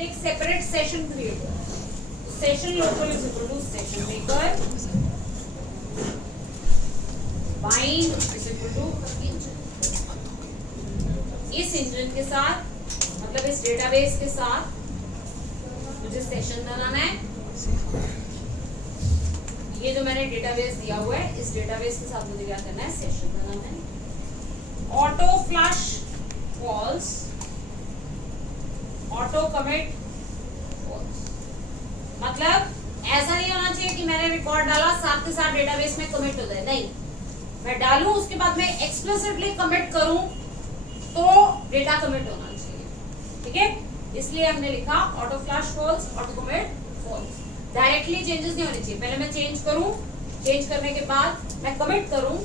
मुझे एक separate session create करना है। Session local is equal to session maker bind is equal to engine. इस इंजन के साथ मतलब इस डेटाबेस के साथ मुझे सेशन बनाना है। ये जो मैंने डेटाबेस दिया हुआ है इस डेटाबेस के साथ मुझे क्या करना है, सेशन बनाना है। Auto flush false, auto commit false. मतलब ऐसा नहीं होना चाहिए कि मैंने रिकॉर्ड डाला साथ के साथ डेटाबेस में कमिट हो जाए, नहीं, मैं डालूं उसके बाद मैं एक्सप्लिसिटली कमिट करूं तो डेटा कमिट होना चाहिए, ठीक है। इसलिए हमने लिखा auto flush false, auto commit false. Directly changes नहीं होने चाहिए, पहले मैं चेंज करूं, चेंज करने के बाद मैं कमिट करूं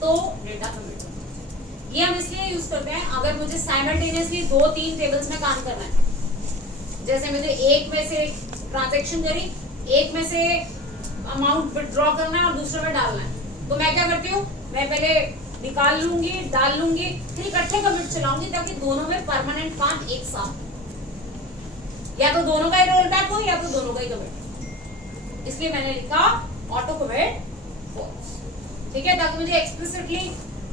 तो डेटा कमिट होना चाहिए। ये हम इसलिए यूज करते हैं अगर मुझे साइमल्टेनियसली 2-3 टेबल्स में काम करना है। जैसे मुझे एक में से ट्रांजैक्शन करी, एक में से अमाउंट विथड्रॉ करना है और दूसरे में डालना है, तो मैं क्या करती हूँ, मैं पहले निकाल लूंगी, डाल लूंगी, फिर इकट्ठे कमिट चलाऊंगी ताकि दोनों में परमानेंट काम एक साथ, या तो दोनों का ही रोल बैक हो या तो दोनों का ही कमिट। इसलिए मैंने लिखा ऑटो कमिट फॉल्स, ठीक है, ताकि मुझे एक्सप्लिसिटली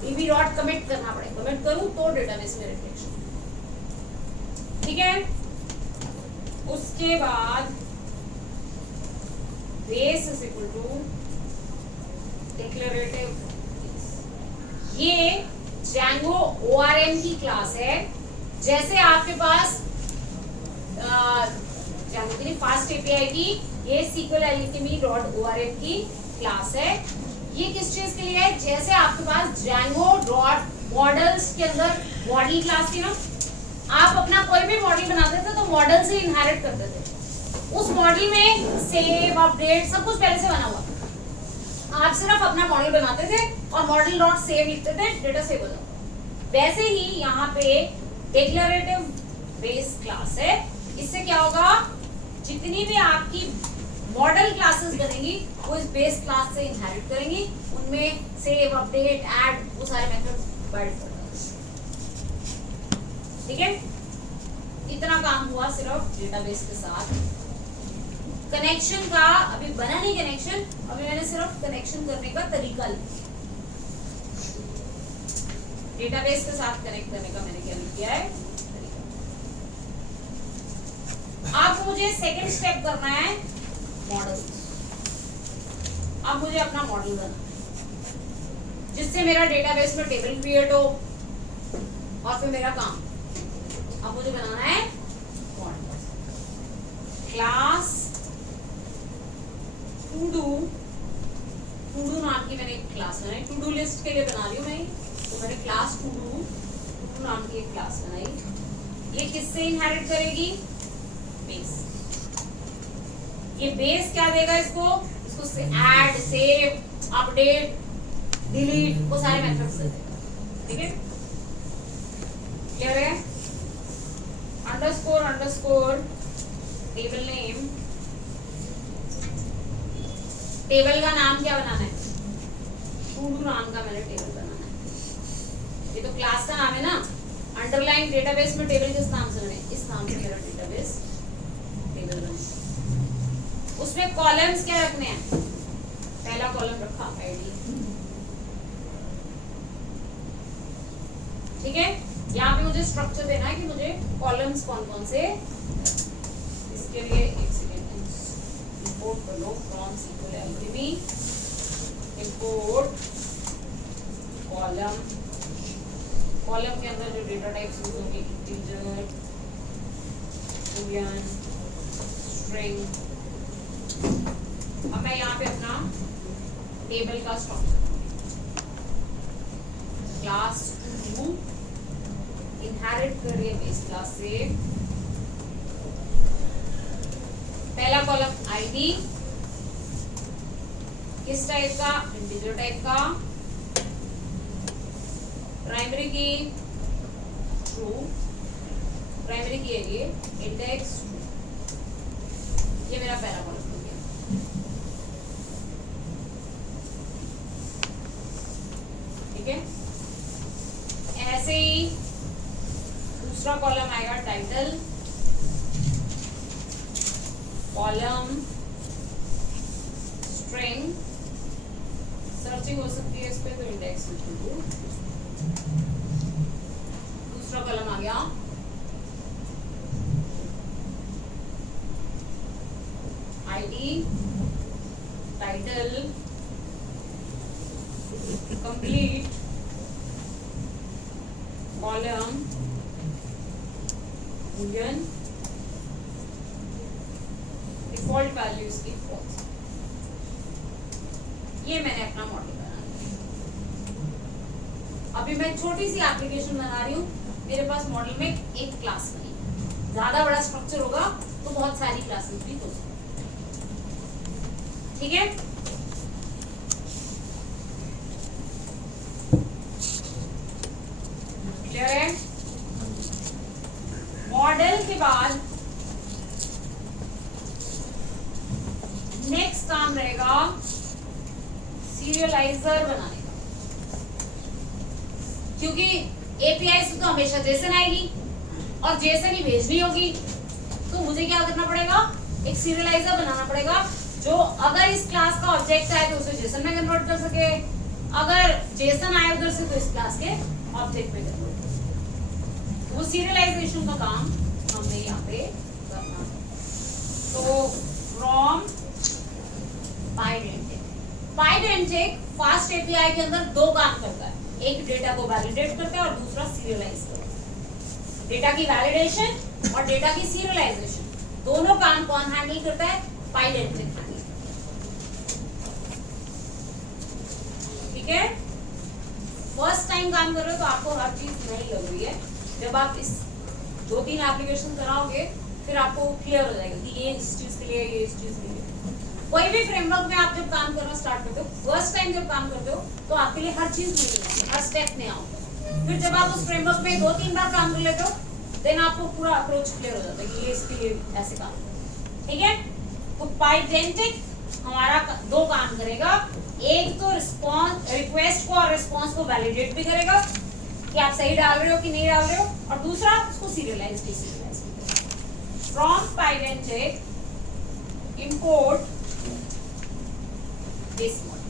ईबी डॉट कमिट करना पड़े, कमिट करूं तो डेटाबेस में रिफ्लेक्शन, ठीक है। उसके बाद base is equal to declarative. ये Django ORM की क्लास है। जैसे आपके पास Django की फास्ट API की ये SQL alchemy.orm की क्लास है। ये किस चीज के लिए है, जैसे आपके पास Django डॉट मॉडल्स के अंदर मॉडल क्लास थी ना, आप अपना कोई भी मॉडल बनाते थे तो मॉडल से इनहेरिट करते थे। उस मॉडल में सेव अपडेट सब कुछ पहले से बना हुआ, आप सिर्फ अपना मॉडल बनाते थे और मॉडल डॉट सेव लिखते थे, डेटा सेव हो जाता। वैसे ही यहाँ पे डिक्लेरेटिव बेस क्लास है। इससे क्या होगा, जितनी भी आपकी मॉडल क्लासेस बनेंगी वो इस बेस क्लास से इनहेरिट करेंगी, उनमें सेव अपडेट ऐड वो सारे मेथड्स बाय डिफॉल्ट, ठीक है। इतना काम हुआ सिर्फ डेटाबेस के साथ। कनेक्शन का अभी बना नहीं कनेक्शन, अभी मैंने सिर्फ कनेक्शन करने का तरीका लिखा, डेटाबेस के साथ कनेक्ट करने का मैंने क्या किया है तरीका। अब मुझे सेकंड स्टेप करना है मॉडल। अब मुझे अपना मॉडल बनाना जिससे मेरा डेटाबेस में टेबल क्रिएट हो और फिर मेरा काम। अब मुझे बनाना है मॉडल। क्लास टू डू नाम की मैंने एक क्लास बनाई, टू डू लिस्ट के लिए बना रही हूँ मैं, तो मैंने क्लास टू डू नाम की एक क्लास बनाई। ये किससे इनहेरिट करेगी, बेस। ये बेस क्या देगा इसको से ऐड, सेव, अपडेट, डिलीट वो सारे मेथड्स देगा, ठीक है। क्लियर है। अंडरस्कोर टेबल नेम, टेबल का नाम क्या बनाना है, टू डू नाम का मैंने टेबल बनाना है। ये तो क्लास का नाम है ना। अंडरलाइन डेटाबेस में टेबल किस नाम से बने, इस नाम से मेरा डेटाबेस टेबल बने। उसमें कॉलम्स क्या रखने हैं, पहला कॉलम रखा आईडी, ठीक है। यहाँ पे मुझे स्ट्रक्चर देना है कि मुझे कॉलम्स कौन कौन से, इसके लिए एक सेकेंड इंपोर्ट कर लो from SQL alchemy, import column. Column के अंदर जो डेटा टाइप्स यूज होंगे, इंटीजर, बूलियन, स्ट्रिंग। अब मैं यहाँ पे अपना टेबल का स्ट्रक्चर, क्लास टू इनहेरिट कर रही है बेस क्लास से। पहला कॉलम आईडी, किस टाइप का, इंटीजर टाइप का। प्राइमरी की ट्रू, प्राइमरी की है ये इंडेक्स ट्रू। ये मेरा पहला कॉलम हो गया, ठीक है। ऐसे ही दूसरा कॉलम आएगा टाइटल, कॉलम स्ट्रिंग, सर्चिंग हो सकती है इस पे तो इंडेक्स लिख दो। दूसरा कॉलम आ गया ID, title, complete, column, Boolean, default values की फॉल्स। ये मैंने अपना मॉडल बना लिया। अभी मैं छोटी सी एप्लीकेशन बना रही हूँ, मेरे पास मॉडल में एक क्लास बनी। ज्यादा बड़ा स्ट्रक्चर होगा तो बहुत सारी क्लासेस भी हो सकती, ठीक है। क्लियर है? मॉडल के बाद नेक्स्ट काम रहेगा सीरियलाइजर बनाने का, क्योंकि एपीआई से तो हमेशा जेसन आएगी और जेसन ही भेजनी होगी, तो मुझे क्या करना पड़ेगा, एक सीरियलाइजर बनाना पड़ेगा जो अगर इस क्लास का ऑब्जेक्ट आए तो उसे जेसन में कन्वर्ट कर सके, अगर जेसन आए उधर से तो इस क्लास के ऑब्जेक्ट में कन्वर्ट कर सके। वो सीरियलाइजेशन का काम हमने यहाँ पे करना है। तो फ्रॉम पाइडेंटिक फास्ट एपीआई के अंदर दो काम करता है, एक डेटा को वैलिडेट करता है और दूसरा सीरियलाइज करता है। डेटा की वैलिडेशन और डेटा की सीरियलाइजेशन दोनों काम कौन हैंडल करता है, पाइडेंटिक हैंडल। ठीक है, फर्स्ट टाइम काम कर रहे हो तो आपको हर चीज नहीं लग रही है, जब आप इस 2-3 एप्लीकेशन कराओगे फिर आपको क्लियर हो जाएगा कि ये इस चीज के लिए, ये इस चीज के लिए। कोई भी फ्रेमवर्क में आप जब काम करना स्टार्ट करते हो, फर्स्ट टाइम जब काम करते हो तो आपके लिए हर चीज मिलेगी, हर स्टेप में आओ। फिर जब आप उस फ्रेमवर्क में 2-3 बार काम कर लेते हो देन आपको पूरा अप्रोच क्लियर हो जाता है कि ये इसके लिए ऐसे काम। ठीक है, तो पाइडेंटिक हमारा दो काम करेगा, एक तो रिस्पॉन्स, रिक्वेस्ट को और रिस्पॉन्स को वैलिडेट भी करेगा कि आप सही डाल रहे हो कि नहीं डाल रहे हो, और दूसरा उसको सीरियलाइज भी करेगा। From Pydantic import this model,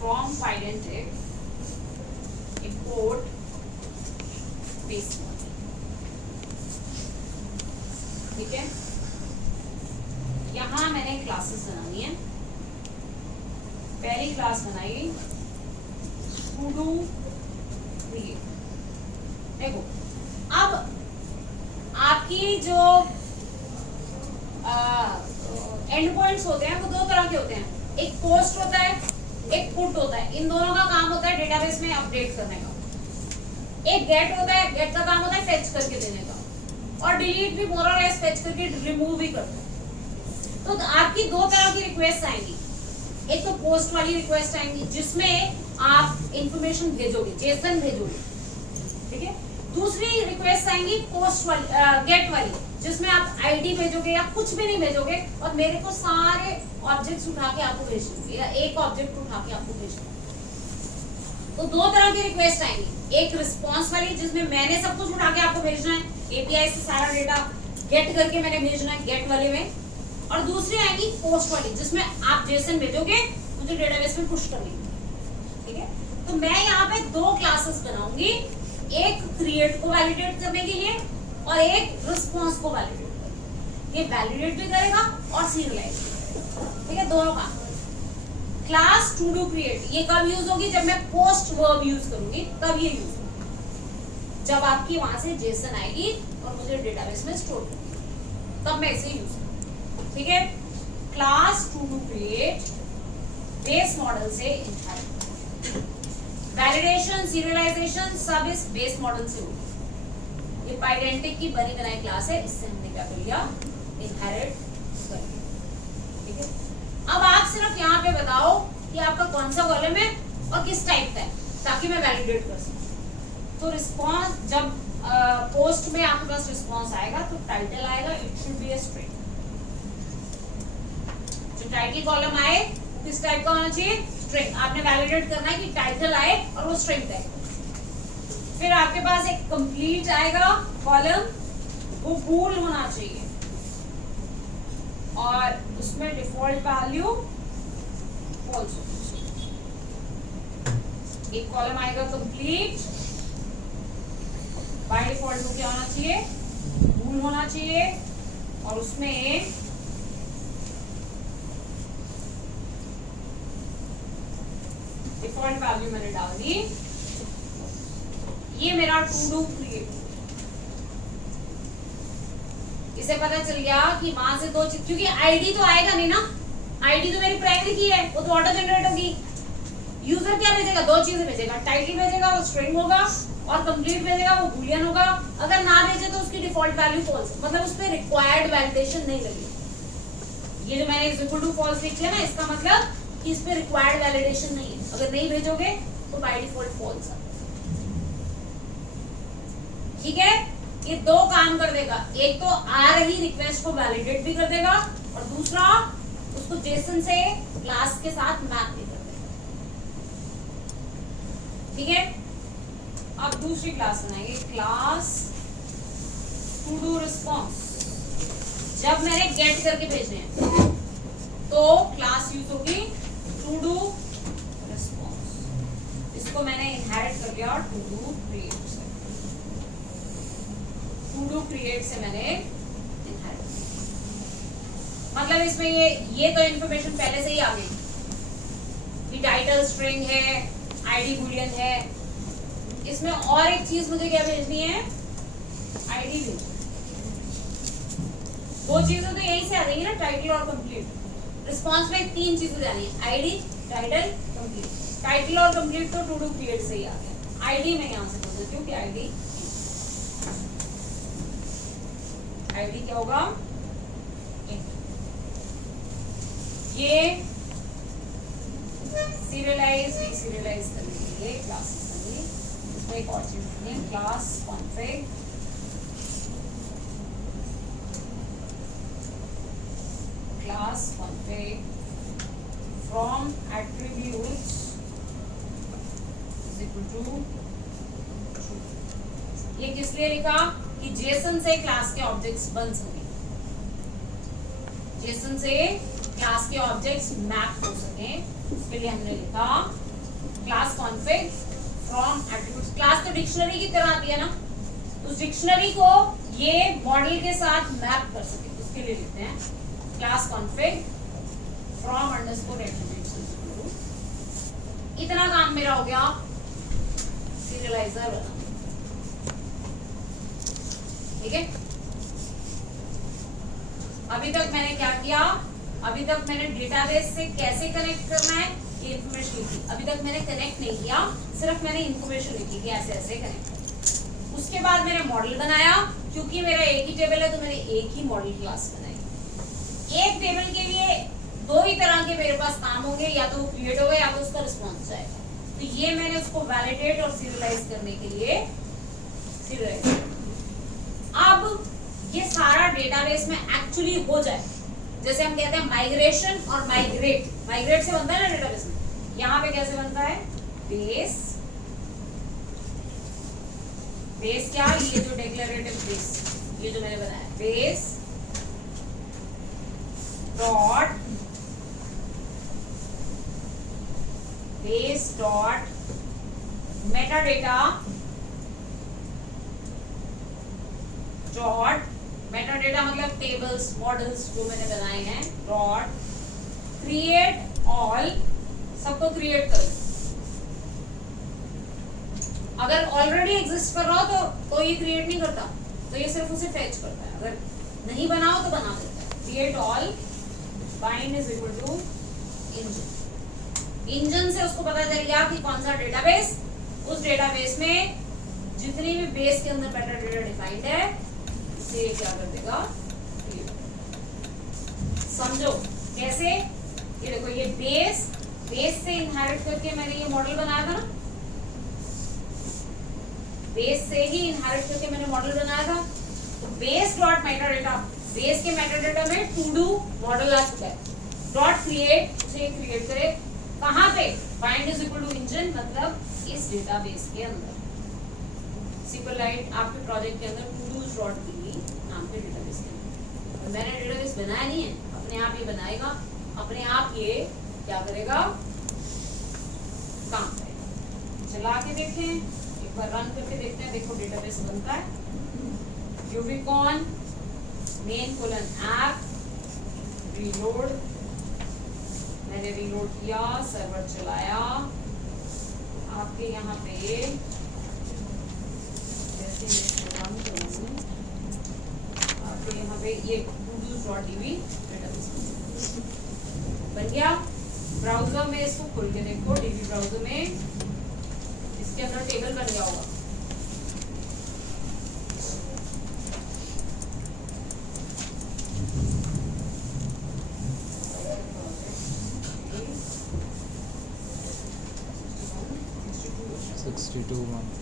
from Pydantic import this model। ठीक है, यहां मैंने क्लासेस बनानी है। पहली क्लास बनाई टू डू क्रिएट। देखो अब आपकी जो एंड पॉइंट्स होते हैं वो दो तरह के होते हैं, एक पोस्ट होता है, एक पुट होता है। इन दोनों का काम होता है डेटाबेस में अपडेट करने का। एक गेट होता है, गेट का काम होता है फेच करके देने का, और डिलीट भी मोर और लेस फेच करके रिमूव भी करता है। तो आपकी दो तरह की रिक्वेस्ट आएंगी, एक तो पोस्ट वाली रिक्वेस्ट आएंगी जिसमें आप इंफॉर्मेशन भेजोगे, जेसन भेजोगे, ठीक है। दूसरी रिक्वेस्ट आएंगी पोस्ट वाली, गेट वाली, जिसमें आप आईडी भेजोगे या कुछ भी नहीं भेजोगे और मेरे को सारे ऑब्जेक्ट्स उठा के आपको भेज दूंगी या एक ऑब्जेक्ट उठा के आपको भेज दूंगी। तो दो तरह की रिक्वेस्ट आएंगी, एक रिस्पॉन्स वाली जिसमें मैंने सब कुछ उठा के आपको भेजना है, एपीआई से सारा डेटा गेट करके मैंने भेजना है गेट वाले में, और दूसरी आएगी पोस्ट वाली जिसमें आप जेसन भेजोगे मुझे डेटाबेस में पुश करनी है। ठीक है, तो मैं यहाँ पे दो क्लासेस बनाऊंगी, एक क्रिएट को वैलिडेट करने के लिए और एक रिस्पॉन्स को वैलिडेट करेगा। ये वैलिडेट भी करेगा और सीरियलाइज भी करेगा। ठीक है, दोनों काम। क्लास टू डू क्रिएट ये कब यूज होगी, जब मैं पोस्ट वर्ब यूज करूंगी तब ये यूज होगी। जब आपकी वहां से जेसन आएगी और मुझे डेटाबेस में स्टोर करनी तब मैं इसे यूज करूंगी। ठीक है, class to do create base model से इनहेरिट, वैलिडेशन सीरियलाइजेशन सब इस बेस मॉडल से होगी। ये पाइडेंटिक की बनी बनाई क्लास है, इससे हमने क्या कर लिया, इनहेरिट कर लिया। ठीक है, अब आप सिर्फ यहाँ पे बताओ कि आपका कौन सा कॉलम है और किस टाइप का है ताकि मैं वैलिडेट कर सकूं। तो रिस्पॉन्स जब पोस्ट में आपके पास रिस्पॉन्स आएगा तो टाइटल आएगा, it should be a string. जो टाइटल कॉलम आए किस टाइप का होना चाहिए, स्ट्रिंग। आपने वैलिडेट करना है कि टाइटल आए और वो स्ट्रिंग टाइप। फिर आपके पास एक कंप्लीट आएगा कॉलम, वो बूल होना चाहिए। और उसमें डिफॉल्ट वैल्यू फॉल्स होगी। एक कॉलम आएगा कंप्लीट, बाय डिफॉल्ट वो क्या होना चाहिए, मूल होना चाहिए, और उसमें डिफॉल्ट वैल्यू मैंने डाल दी। ये मेरा टू डू क्रिएट, इसे पता चल गया कि वहां से दो चीज, क्योंकि आईडी तो आएगा नहीं ना, आईडी तो मेरी प्राइमरी की है, वो तो ऑटो जनरेट होगी। यूजर क्या भेजेगा, दो चीजें भेजेगा, टाइटल भेजेगा वो स्ट्रिंग होगा, और कंप्लीट भेजेगा वो बूलियन होगा। अगर ना भेजे तो उसकी डिफॉल्ट वैल्यू फॉल्स, मतलब उस पर रिक्वायर्ड वैलिडेशन नहीं लगेगी। ये जो मैंने इज इक्वल टू फॉल्स लिख लिया ना, इसका मतलब कि इस पे रिक्वायर्ड वैलिडेशन नहीं है। अगर नहीं भेजोगे तो बाय डिफॉल्ट फॉल्स है। ठीक है, ये दो काम कर देगा, एक तो आ रही रिक्वेस्ट को वैलिडेट भी कर देगा, और दूसरा उसको जेसन से क्लास के साथ मैप भी कर देगा। ठीक है, अब दूसरी क्लास बनाएंगे, क्लास टू डू रिस्पॉन्स। जब मैंने गेट करके भेजने हैं तो क्लास यूज होगी टू डू रिस्पॉन्स। इसको मैंने इनहेरिट कर लिया टू डू क्रिएट से, टू डू क्रिएट से मैंने इनहेरिट किया। मतलब इसमें ये तो इंफॉर्मेशन पहले से ही आ गई कि टाइटल स्ट्रिंग है, आईडी बूलियन है। इसमें और एक चीज मुझे क्या भेजनी है, आईडी भेजनी। दो चीजें तो यही से आ रही है ना, टाइटल और कंप्लीट। रिस्पॉन्स में तीन चीजें जानी है, आईडी, टाइटल, कंप्लीट। टाइटल और कंप्लीट तो टू डू क्रिएट से ही आ गया। आईडी मैं यहां से बोल देती हूँ कि आईडी क्या होगा, ये सीरियलाइज डीसीरियलाइज करने के लिए क्लासेस बनी। इसमें एक और चीज बनी, class config, class config from attributes is equal to. ये किस लिए लिखा कि जेसन से क्लास के ऑब्जेक्ट्स बन सके, जेसन से क्लास के ऑब्जेक्ट्स मैप हो सके, उसके लिए हमने लिखा class config from attributes. Class तो डिक्शनरी की तरह आती है ना, उस डिक्शनरी को ये मॉडल के साथ मैप कर सके, उसके लिए लिखते हैं class config from underscore attributes. इतना काम मेरा हो गया सीरियलाइजर वाला। ठीक है, अभी तक मैंने क्या किया, अभी तक मैंने डेटाबेस से कैसे कनेक्ट करना है ये इन्फॉर्मेशन लिखी। अभी तक मैंने कनेक्ट नहीं किया, सिर्फ मैंने इन्फॉर्मेशन लिखी कि ऐसे ऐसे कनेक्ट। उसके बाद मैंने मॉडल बनाया, क्योंकि मेरा एक ही टेबल है तो मैंने एक ही मॉडल क्लास बनाई। एक टेबल के लिए दो ही तरह के मेरे पास काम होंगे, या तो वो क्रिएट होगा या तो उसका रिस्पॉन्स जाएगा। तो ये मैंने उसको वैलिडेट और सीरियलाइज करने के लिए सीरियलाइज। अब ये सारा डेटाबेस में एक्चुअली हो जाए, जैसे हम कहते हैं माइग्रेशन और माइग्रेट। माइग्रेट से बनता है ना डेटाबेस में, यहाँ पे कैसे बनता है, बेस, बेस क्या, ये जो डिक्लेरेटिव बेस, ये जो मैंने बनाया base dot metadata dot, metadata मतलब टेबल्स, मॉडल्स जो मैंने बनाए हैं, डॉट क्रिएट ऑल, सबको क्रिएट करो। अगर ऑलरेडी एग्जिस्ट कर रहा हो तो ये क्रिएट नहीं करता, तो ये सिर्फ उसे फेच करता है। अगर नहीं बनाओ तो बना देता है। Create all bind is equal to engine. Engine से उसको पता चल गया कि कौन सा डेटाबेस, उस डेटाबेस में जितनी भी बेस के अंदर मेटाडेटा डिफाइंड है उसे क्या कर देगा, समझो कैसे। ये देखो, ये बेस से इनहेरिट करके मैंने ये मॉडल बनाया था ना, बेस से ही इनहेरिट करके मैंने मॉडल बनाया था। तो बेस डॉट मेटाडेटा, बेस के मेटाडेटा में टू डू मॉडल आ चुका है। डॉट क्रिएट, उसे क्रिएट करे कहां पे, bind is equal to engine, मतलब इस डेटाबेस के अंदर। SQLite आपके प्रोजेक्ट के अंदर todos.db नाम के डेटाबेस के अंदर। मैंने डेटाबेस बनाया नहीं है, अपने अपने आप ये बनाएगा, अपने आप ये क्या करेगा, काम करेगा। चला के देखें, एक बार रन करके देखते हैं। देखो डेटाबेस बनता है, यूबिकॉन मेन कोलन ऐप, रीलोड, मैंने रीलोड किया, सर्वर चलाया, आपके यहाँ पे जैसे मैं इसको रन करूँ, आपके यहाँ पे ये todos.db डेटाबेस बन गया। ब्राउजर में इसको खोल के देखो, डीबी ब्राउजर में इसके अंदर टेबल बन गया होगा।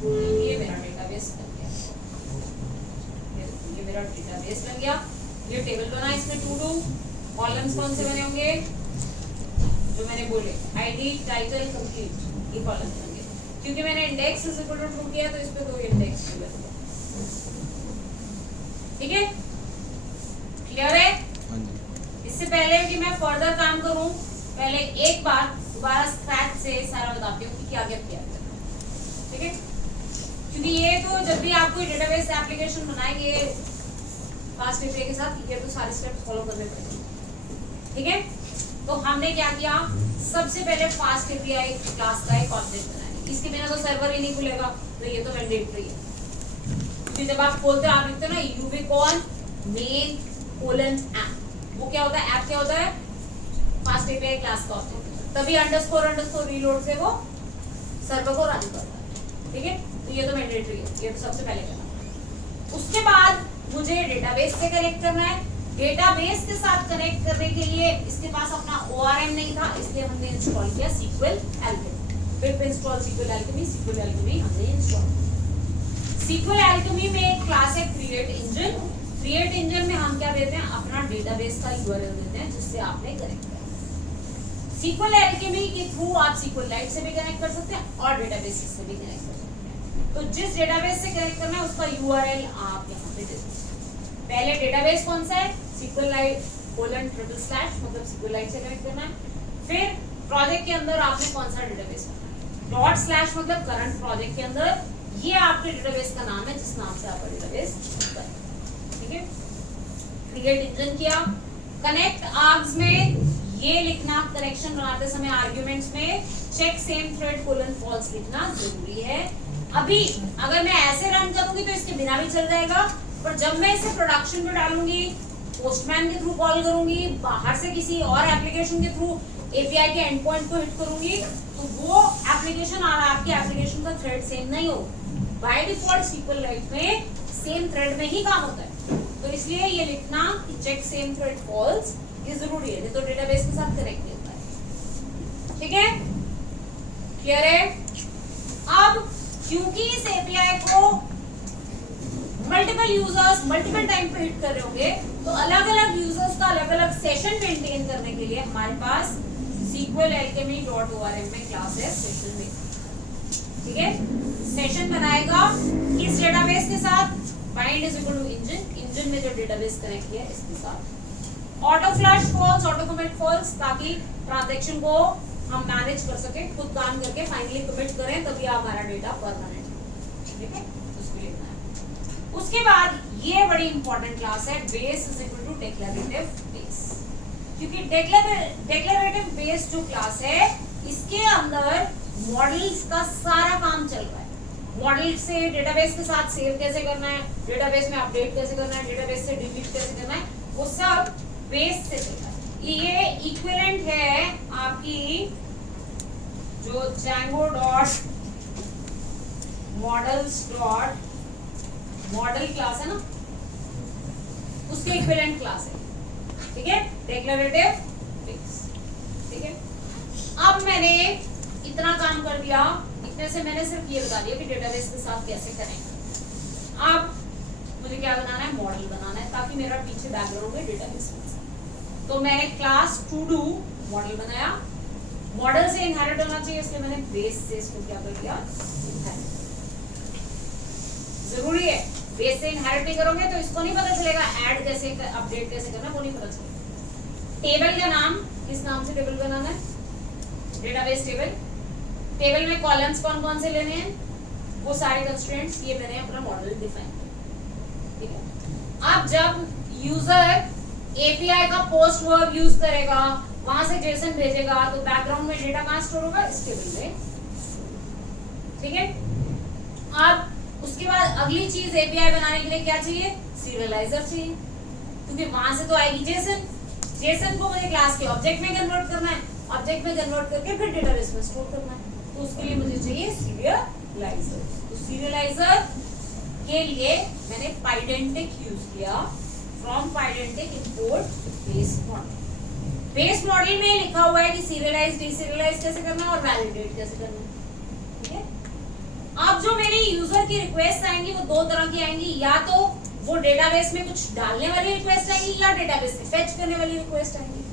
ये मेरा डेटाबेस बन गया, ये मेरा डेटाबेस बन गया। ये टेबल बना, इसमें टू डू कॉलम्स कौन से बने होंगे, जो मैंने बोले आईडी, टाइटल, कंप्लीट, ये कॉलम्स बनेंगे। क्योंकि मैंने index is equal to true किया तो इस पे 2 इंडेक्स भी बन गए। ठीक है, क्लियर है? इससे पहले कि मैं फर्दर काम करूं, पहले एक बार दोबारा स्क्रैच से सारा बताती हूँ कि क्या क्या किया। ठीक है, क्योंकि ये तो जब भी आप कोई डेटाबेस एप्लीकेशन बनाएंगे फास्ट एपीआई के साथ, ये तो सारे स्टेप्स फॉलो करने पड़ेंगे। ठीक है, तो हमने क्या किया, सबसे पहले फास्ट एपीआई क्लास का एक ऑब्जेक्ट बनाएंगे। इसके बिना तो सर्वर ही नहीं खुलेगा, तो ये तो मैंडेटरी है। क्योंकि जब आप खोलते हो, आप लिखते हो ना यूबिकॉन मेन कोलन ऐप, वो क्या होता है, ऐप क्या होता है, फास्ट एपीआई क्लास का ऑब्जेक्ट, तभी अंडरस्कोर रीलोड से वो सर्वर को रन करता है। ठीक है, तो ये तो मैंडेटरी है, ये तो सबसे पहले करना। उसके बाद मुझे डेटाबेस से कनेक्ट करना है। डेटाबेस के साथ कनेक्ट करने के लिए इसके पास अपना ORM नहीं था, इसलिए हमने इंस्टॉल किया SQL Alchemy। फिर इंस्टॉल SQL Alchemy हमने इंस्टॉल। SQL Alchemy में एक क्लास है क्रिएट इंजन। क्रिएट इंजन में हम क्या देते हैं, अपना डेटाबेस का URL देते हैं जिससे आपने कनेक्ट किया। SQL Alchemy के थ्रू आप SQLite से भी कनेक्ट कर सकते हैं और डेटाबेस से भी कनेक्ट कर सकते हैं। तो जिस डेटाबेस से कनेक्ट करना है उसका URL आप यहाँ पे दे दो। पहले डेटाबेस कौन सा है, SQLite : मतलब SQLite से कनेक्ट करना है। फिर प्रोजेक्ट के अंदर आपने कौन सा डेटाबेस बनाना है, / मतलब करंट प्रोजेक्ट के अंदर ये आपके डेटाबेस का नाम है जिस नाम से आपका डेटाबेस बनता है। ठीक है, क्रिएट इंजन किया। कनेक्ट आर्ग्स में ये लिखना, कनेक्शन बनाते समय आर्गुमेंट्स में चेक सेम थ्रेड : फॉल्स लिखना जरूरी है। अभी अगर मैं ऐसे रन करूंगी तो इसके बिना भी चल जाएगा, पर जब मैं इसे प्रोडक्शन में डालूंगी, पोस्टमैन के थ्रू कॉल करूंगी, बाहर से किसी और एप्लीकेशन के थ्रू एपीआई के एंड पॉइंट को हिट करूंगी, तो वो एप्लीकेशन और आपकी एप्लीकेशन का थ्रेड सेम नहीं हो। बाय डिफॉल्ट SQLite में सेम थ्रेड में ही काम होता है, तो इसलिए ये लिखना कि चेक सेम थ्रेड फॉल्स ये जरूरी है, नहीं तो डेटाबेस के साथ कनेक्ट नहीं होता है। ठीक है, क्लियर है? अब क्योंकि इस एपीआई को मल्टीपल यूजर्स मल्टीपल टाइम पे हिट कर रहे होंगे, तो अलग अलग यूजर्स का अलग अलग सेशन मेंटेन करने के लिए हमारे पास SQL Alchemy.orm में क्लास है सेशन में। ठीक है, सेशन बनाएगा इस डेटाबेस के साथ, bind = इंजन में जो डेटाबेस कनेक्ट किया इसके साथ, auto flush false, auto commit false, ताकि ट्रांजैक्शन को हम मैनेज कर सके, खुद काम करके फाइनली कमिट करें, तभी हमारा डेटा परमानेंट। ठीक है, उसको लिखना है। उसके बाद ये बड़ी इंपॉर्टेंट क्लास है बेस = डिक्लेरेटिव बेस, क्योंकि डिक्लेरेटिव बेस जो क्लास है इसके अंदर मॉडल्स का सारा काम चल रहा है। मॉडल से डेटाबेस के साथ सेव कैसे करना है, डेटाबेस में अपडेट कैसे करना है, डेटाबेस से डिलीट कैसे करना है, वो सब बेस से चल रहा है। ये इक्विवेलेंट है आपकी जो Django.models.model क्लास है ना, उसके इक्विवेलेंट क्लास है। ठीक है, डिक्लेरेटिव बेस। ठीक है, अब मैंने इतना काम कर दिया, इतने से मैंने सिर्फ ये बता दिया कि डेटाबेस के साथ कैसे कनेक्ट। अब मुझे क्या बनाना है, मॉडल बनाना है, ताकि मेरा पीछे बैकग्राउंड में डेटाबेस बन सके। तो मैंने क्लास to-do मॉडल बनाया, मॉडल से इनहेरिट होना चाहिए, इसलिए मैंने बेस से इसको क्या कर दिया, जरूरी है। बेस से इनहेरिट नहीं करोगे तो इसको नहीं पता चलेगा ऐड कैसे अपडेट कैसे करना, वो नहीं पता चलेगा। टेबल का नाम, किस नाम से टेबल बनाना है? Database table. टेबल में कॉलम्स कौन कौन से लेने हैं, वो सारे कंस्ट्रेंट्स ये मैंने अपना मॉडल डिफाइन किया, ठीक है। अब जब यूजर एपीआई का पोस्ट वर्ब यूज करेगा, वहां से जेसन भेजेगा, तो बैकग्राउंड में डेटा कहां स्टोर होगा? इस टेबल में, ठीक है। अब उसके बाद अगली चीज एपीआई बनाने के लिए क्या चाहिए? सीरियलाइजर चाहिए, क्योंकि वहां से तो आएगी जेसन। जेसन को मुझे क्लास के ऑब्जेक्ट में कन्वर्ट करना है, ऑब्जेक्ट में कन्वर्ट करके फिर डेटाबेस में स्टोर करना है, तो उसके लिए मुझे चाहिए सीरियलाइजर। तो सीरियलाइजर के लिए मैंने पाइडेंटिक यूज किया। From Pydantic import base model. Base model में लिखा हुआ है कि सीरियलाइज डीसीरियलाइज कैसे करना है और वैलिडेट कैसे करना है, ठीक है। अब जो मेरी यूजर की रिक्वेस्ट आएंगी वो दो तरह की आएंगी, या तो वो डेटाबेस में कुछ डालने वाली रिक्वेस्ट आएगी या डेटाबेस से फेच करने वाली रिक्वेस्ट आएगी।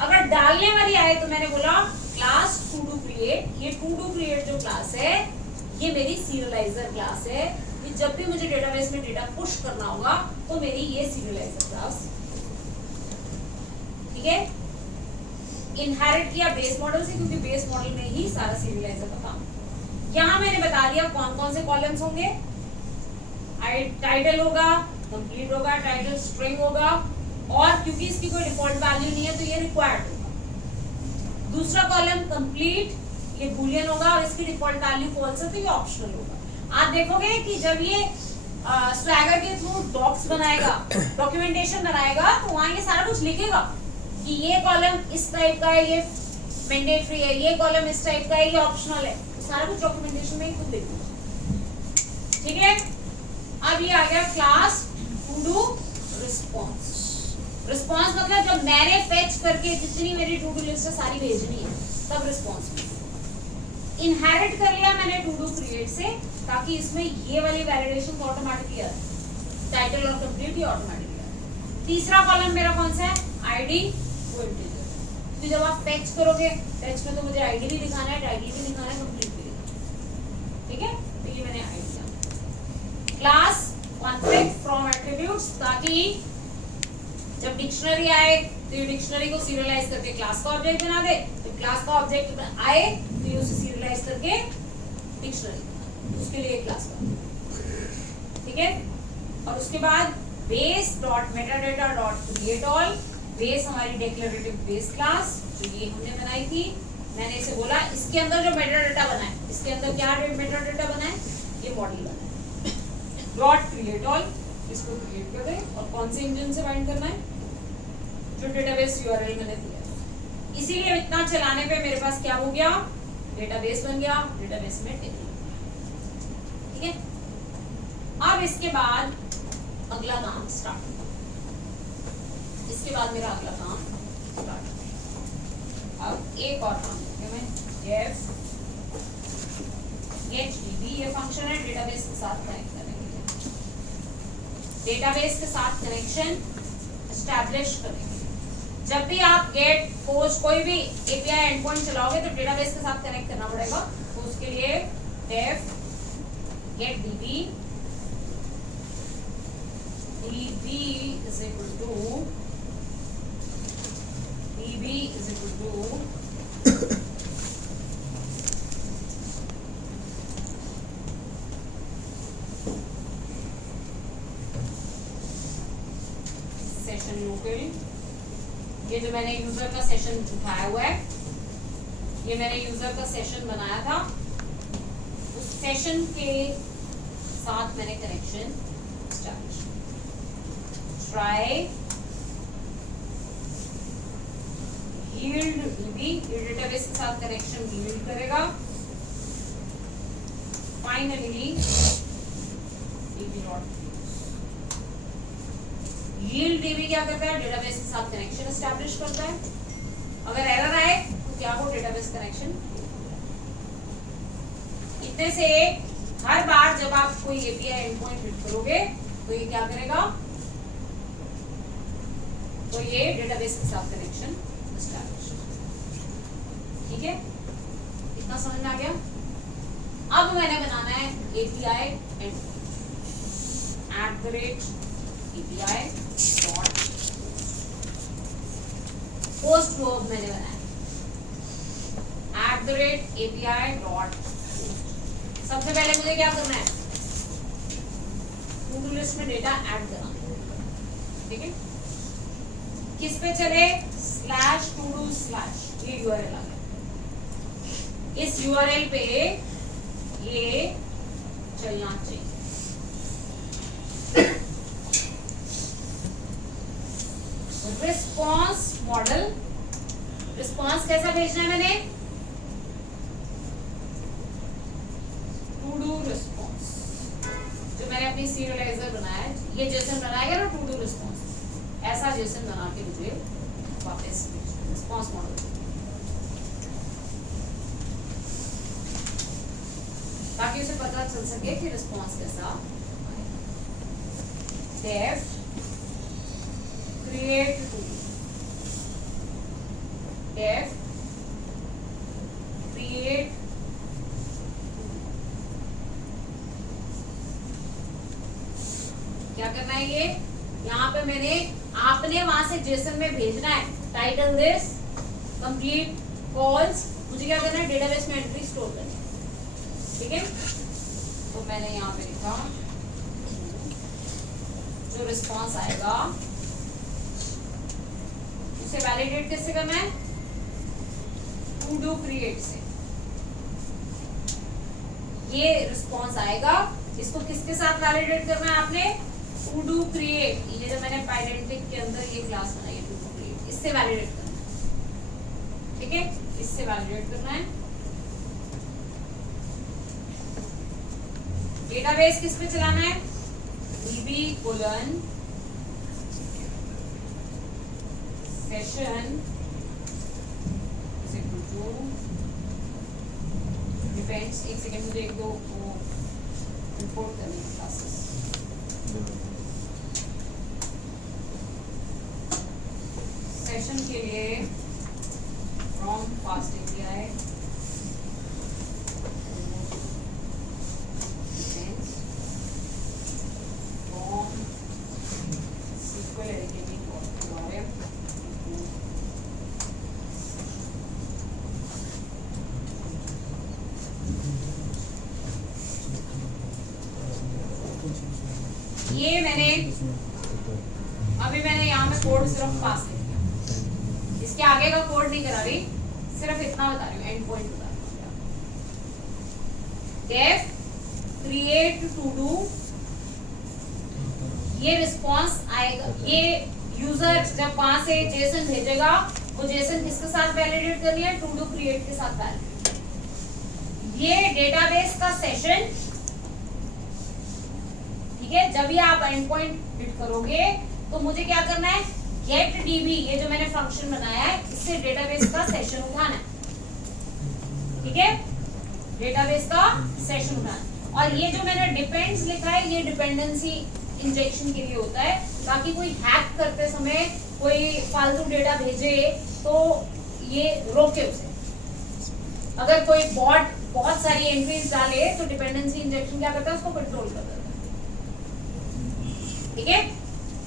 अगर डालने वाली आए तो मैंने बोला क्लास टू डू क्रिएट। ये टू डू क्रिएट जो क्लास है ये मेरी सीरियलाइजर क्लास है, कि जब भी मुझे डेटाबेस में डेटा पुश करना होगा तो मेरी ये सीरियलाइजर क्लास, ठीक है। इनहेरिट किया बेस मॉडल से, क्योंकि बेस मॉडल में ही सारा सीरियलाइजर का काम। यहां मैंने बता दिया कौन कौन से कॉलम्स होंगे। टाइटल होगा, कंप्लीट होगा, टाइटल स्ट्रिंग होगा, और क्योंकि इसकी कोई डिफॉल्ट वैल्यू नहीं है तो ये रिक्वायर्ड होगा। दूसरा कॉलम कंप्लीट, ये बूलियन होगा और इसकी डिफॉल्ट वैल्यू फॉल्स है तो ये ऑप्शनल होगा। आप देखोगे कि जब ये स्वैगर के थ्रू डॉक्स बनाएगा, डॉक्यूमेंटेशन बनाएगा, तो वहां ये सारा कुछ लिखेगा कि ये कॉलम इस टाइप का है, ये मैंडेटरी है, ये कॉलम इस टाइप का है, ये ऑप्शनल है, सारा कुछ डॉक्यूमेंटेशन में ही खुद लिखेगा, ठीक है। अब ये आ गया class to do response. Response मतलब जब मैंने फेच करके जितनी मेरी टू डू लिस्ट है सारी भेजनी है, तब रिस्पॉन्स मिलेगा। इनहेरिट कर लिया मैंने टू डू क्रिएट से, ताकि इसमें ये वाली वैलिडेशन ऑटोमेटिकली आ जाए, टाइटल और कंप्लीट ये ऑटोमेटिकली आ जाए। तीसरा कॉलम मेरा कौन सा है? आईडी, वो इंटीजर, क्योंकि जब आप फेच करोगे, फेच में तो मुझे आईडी भी दिखाना है, टाइटल भी दिखाना है, कंप्लीट भी दिखाना है, ठीक है। तो ये मैंने ID class conflict from attributes, ताकि जब डिक्शनरी आए तो ये डिक्शनरी को सीरियलाइज करके क्लास का ऑब्जेक्ट बना दे, तो क्लास का ऑब्जेक्ट आए तो ये उसे सीरियलाइज करके डिक्शनरी, उसके लिए क्लास का, ठीक है। और उसके बाद base dot metadata dot create all. Base हमारी डिक्लेरेटिव बेस क्लास जो ये हमने बनाई थी, मैंने इसे बोला इसके अंदर जो मेटाडेटा बना है, इसके अंदर क्या मेटाडेटा बना है? ये मॉडल बना है। डॉट क्रिएट ऑल, इसको क्रिएट कर दें, और कौन से इंजन से बाइंड करना है? जो डेटाबेस यूआरएल मैंने दिया है। इसीलिए इतना चलाने पे मेरे पास क्या हो गया? डेटाबेस बन गया, डेटाबेस में टेबल, ठीक है। अब इसके बाद अगला काम स्टार्ट, इसके बाद मेरा अगला काम स्टार्ट। अब एक और काम करके मैं डेफ गेट डीबी, ये फंक्शन है डेटाबेस के साथ कनेक्ट करने के लिए, डेटाबेस के साथ कनेक्शन एस्टैब्लिश करने के लिए। जब भी आप गेट पोस्ट कोई भी एपीआई एंडपॉइंट चलाओगे तो डेटाबेस के साथ कनेक्ट करना पड़ेगा, तो उसके लिए def get DB, db is equal to session local. ये जो मैंने यूजर का सेशन उठाया हुआ है, ये मैंने यूजर का सेशन बनाया था, उस सेशन के साथ मैंने कनेक्शन एस्टैब्लिश। ट्राई यील्ड भी, ये डेटाबेस के साथ कनेक्शन यील्ड करेगा। फाइनली यील्ड डीबी क्या करता है? डेटाबेस के साथ कनेक्शन एस्टैब्लिश करता है। अगर एरर आए तो क्या हो? Database connection. इतने से हर बार जब आप कोई एपीआई एंडपॉइंट हिट करोगे तो ये क्या करेगा? तो ये डेटाबेस के साथ कनेक्शन एस्टैब्लिश, ठीक है। इतना समझ में आ गया? अब मैंने बनाना है API at the rate API dot post verb मैंने बनाया @API डॉट। सबसे पहले मुझे क्या करना है, टू डू लिस्ट में डेटा ऐड करना, ठीक है। किस पे चले, /todo/ ये URL आ गया, इस URL पे ये चलना चाहिए। रिस्पॉन्स मॉडल, रिस्पॉन्स कैसा भेजना है मैंने, टू डू रिस्पॉन्स, जो मैंने अपनी सीरियलाइजर बनाया है, ये जेसन बनाएगा ना टू डू रिस्पॉन्स, ऐसा जेसन बना के मुझे वापस रिस्पॉन्स मॉडल, ताकि उसे पता चल सके कि रिस्पॉन्स कैसा आएगा। Def create to, def create, क्या करना है ये, यहाँ पे मैंने, आपने वहां से जेसन में भेजना है, टाइटल दिस कंप्लीट कॉल्स, मुझे क्या करना है, डेटाबेस में एंट्री स्टोर करनी है, ठीक है। तो मैंने यहाँ पे लिखा, जो रिस्पॉन्स आएगा उसे वैलिडेट किससे करना है, टू डू क्रिएट से। ये रिस्पॉन्स आएगा, इसको किसके साथ वैलिडेट करना है आपने, टू डू क्रिएट, ये जो मैंने पाइडेंटिक के अंदर ये क्लास बनाई है टू डू क्रिएट, इससे वैलिडेट करना है, ठीक है, इससे वैलिडेट करना है। डेटाबेस किस पे चलाना है, db: session डिपेंड्स, एक सेकेंड मुझे एक दो वो इंपोर्ट करने की क्लासेस, सेशन के लिए from fast API depends from SQL editing ये मैंने अभी मैंने यहाँ पे कोड सिर्फ पास लिख दिया, इसके आगे का कोड नहीं करा रही, सिर्फ इतना बता रही हूँ, एंड पॉइंट बता रही हूँ। डेफ क्रिएट टू डू, ये रिस्पॉन्स आएगा, ये यूजर जब वहां से जेसन भेजेगा, वो जेसन किसके साथ वैलिडेट करनी है, टू डू क्रिएट के साथ वैलिडेट। ये डेटाबेस का सेशन, ठीक है, जब भी आप एंड पॉइंट हिट करोगे तो मुझे क्या करना है, गेट डीबी, ये जो मैंने फंक्शन बनाया है, इससे डेटाबेस का सेशन उठाना है, ठीक है, डेटाबेस का सेशन उठाना। और ये जो मैंने डिपेंड्स लिखा है, ये डिपेंडेंसी इंजेक्शन के लिए होता है, ताकि कोई हैक करते समय कोई फालतू डेटा भेजे तो ये रोके उसे। अगर कोई बॉट बहुत सारी एंट्रीज डाले तो डिपेंडेंसी इंजेक्शन क्या करता है, उसको कंट्रोल कर देता है, ठीक है।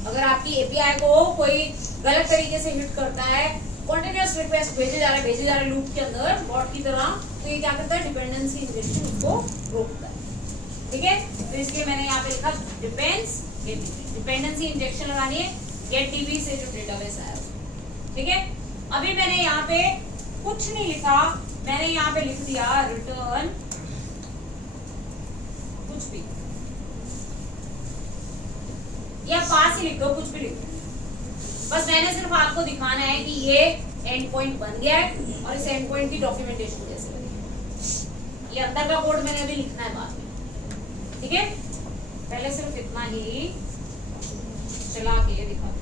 अगर आपकी एपीआई को कोई गलत तरीके से हिट करता है, कंटीन्यूअस रिक्वेस्ट भेजे जा रहे लूप के अंदर बॉट की तरह, तो ये क्या करता है, डिपेंडेंसी इंजेक्शन उसको रोकता है, ठीक है। तो इसलिए मैंने यहाँ पे लिखा डिपेंड्स डिपेंडेंसी इंजेक्शन लगानी है गेट डीबी से जो डेटाबेस आया, ठीक है। अभी मैंने यहाँ पे कुछ नहीं लिखा, मैंने यहाँ पे लिख दिया रिटर्न कुछ भी, या पास ही लिख दो, कुछ भी लिख दो, बस मैंने सिर्फ आपको दिखाना है कि ये एंड पॉइंट बन गया है और इस एंड पॉइंट की डॉक्यूमेंटेशन कैसे बनी। ये अंदर का कोड मैंने अभी लिखना है बाद में, ठीक है। पहले सिर्फ इतना ही चला के दिखा दूं।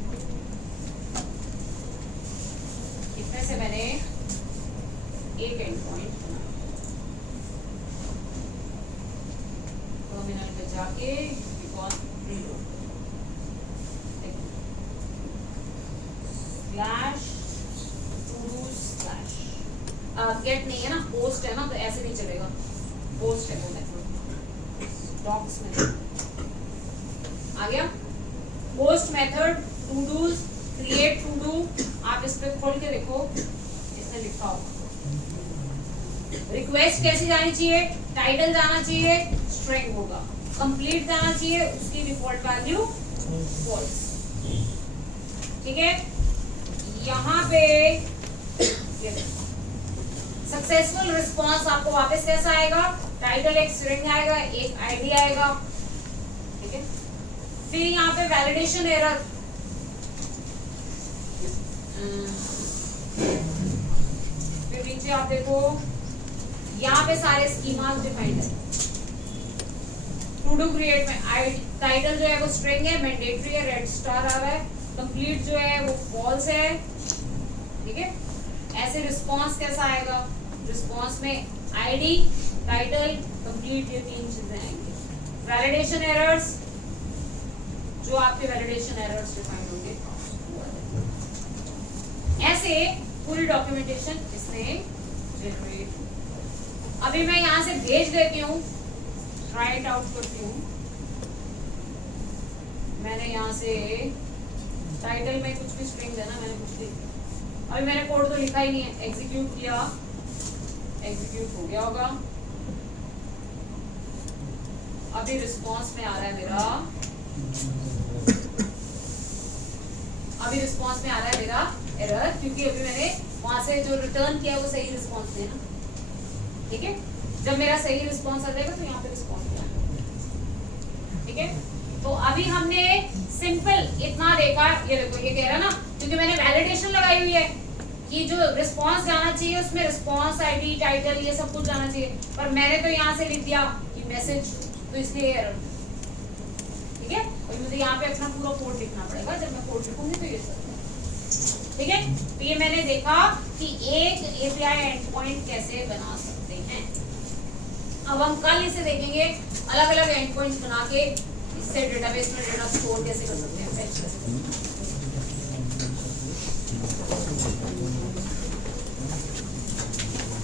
इतने से मैंने एक एंड पॉइंट बना, टर्मिनल पे जाके गेट नहीं है ना, पोस्ट है ना, तो ऐसे नहीं चलेगा, पोस्ट है वो मेथड डॉक्स में आ गया। Post method todos create to do, आप इस पे खोल के देखो, इसने लिखा होगा रिक्वेस्ट कैसी जानी चाहिए, टाइटल जाना चाहिए, स्ट्रिंग होगा, कंप्लीट जाना चाहिए, उसकी डिफॉल्ट वैल्यू फॉल्स। ठीक है, यहाँ पे सक्सेसफुल रिस्पॉन्स आपको वापस कैसा आएगा, टाइटल एक स्ट्रिंग आएगा, एक आईडी आएगा। ठीक है, फिर यहाँ पे वैलिडेशन एरर, फिर नीचे आप देखो यहाँ पे सारे स्कीमास डिफाइंड है। टू डू क्रिएट में टाइटल जो है वो स्ट्रिंग है, मैंडेटरी है, रेड स्टार आ रहा है, कंप्लीट जो है वो फॉल्स है। ठीक है, ऐसे रिस्पॉन्स कैसा आएगा, रिस्पॉन्स में आईडी, टाइटल, कंप्लीट, ये तीन चीजें आएंगी। वैलिडेशन एरर्स, जो आपके वैलिडेशन एरर्स डिफाइंड होंगे, ऐसे पूरी डॉक्यूमेंटेशन इसने जनरेट। अभी मैं यहां से भेज देती हूँ, राइट आउट करती हूँ। मैंने यहाँ से टाइटल में कुछ भी स्ट्रिंग देना, मैंने कुछ भी, अभी मैंने कोड तो लिखा ही नहीं है, एग्जीक्यूट किया, एग्जीक्यूट हो गया होगा। अभी रिस्पॉन्स में आ रहा है मेरा, अभी रिस्पॉन्स में आ रहा है मेरा एरर, क्योंकि अभी मैंने वहां से जो रिटर्न किया वो सही रिस्पॉन्स है ना। ठीक है, जब मेरा सही रिस्पॉन्स आ जाएगा तो यहाँ पे रिस्पॉन्स आएगा। ठीक है, तो अभी हमने सिंपल इतना देखा, ये देखो ये कह रहा ना, क्योंकि मैंने वैलिडेशन लगाई हुई है कि जो रिस्पॉन्स जाना चाहिए उसमें रिस्पॉन्स आईडी, टाइटल, ये सब कुछ जाना चाहिए, पर मैंने तो यहाँ से लिख दिया कि मैसेज, तो इसलिए एरर। ठीक है, और मुझे यहाँ पे अपना पूरा कोड लिखना पड़ेगा, जब मैं कोड लिखूंगी तो ये सब। ठीक है, तो ये मैंने देखा कि एक एपीआई एंड पॉइंट कैसे बना सकते हैं। अब हम कल इसे देखेंगे, अलग अलग एंड पॉइंट्स बना के इससे डेटाबेस में डेटा स्टोर कैसे कर सकते हैं, फेच कैसे कर सकते हैं।